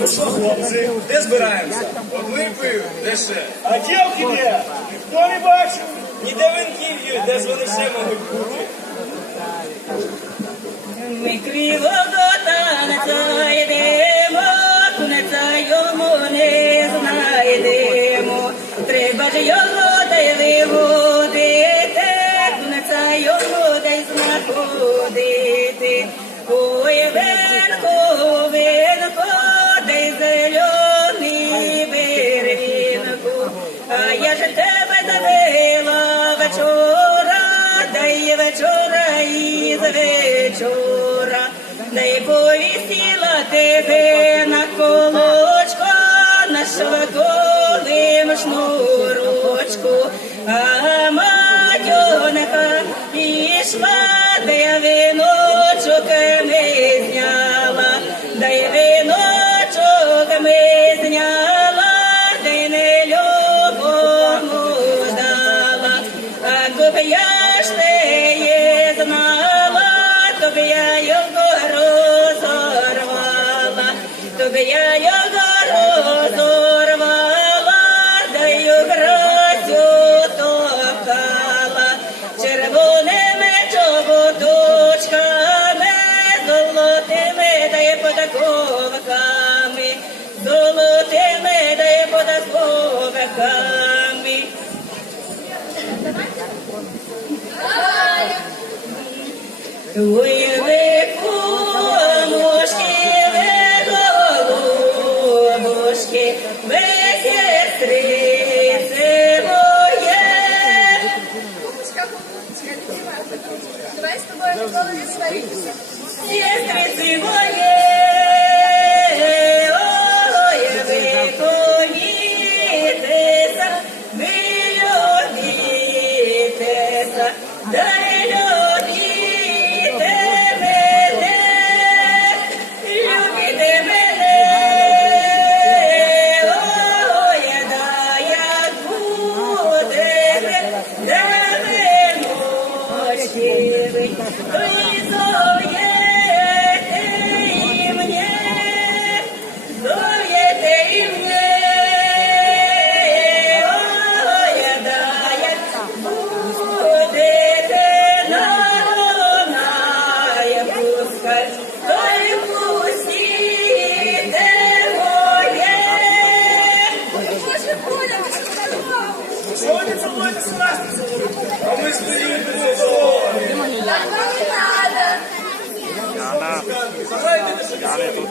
Ну що, хлопці, де збираємося? Облипою, де ще? А дівки де? Ніхто не бачив? Ніде винків б'ють, де ж вони ще можуть бути? Ми криво до танця йдемо, кунеця йому не знайдемо. Треба ж його та й виводити, кунеця йому та й знаходити. Ой, винку, винку, та й зелений бервінку. А я ж тебе дивила вечора, та й вечора і з вечора. Да й повісила тебе на колочко, на шовковим шнурочку. А матюнка пішла, да я віночок ми зняла, да й віночок ми зняла, да й не любому дала. А коли б я ж теє знала, то б я його розорвала, то б я його розорвала, да й у грозю топтала. Червоними чоботочками, золотими да й подковками, золотими да й подковками. Ой, ви кумушки, ви голубушки, ви сестриці моє. Кумочка, любимая, давай с тобой голове сваримся. Сестриці моє, ой, ви конітеся, ви любітеся, дай любіте мене, любіте мене, ой, дай як будете, де ви ночі, то й зов'єте і мне, зов'єте і мне, ой, дай як будете на Дунай пускать, то й пустите моє. Боже, Коля, ты что такое? Що ви не цілуєтеся нас не цілуєте? А ми стоїмо до цього. Так вам не надо. Заграйте, що Я не тут.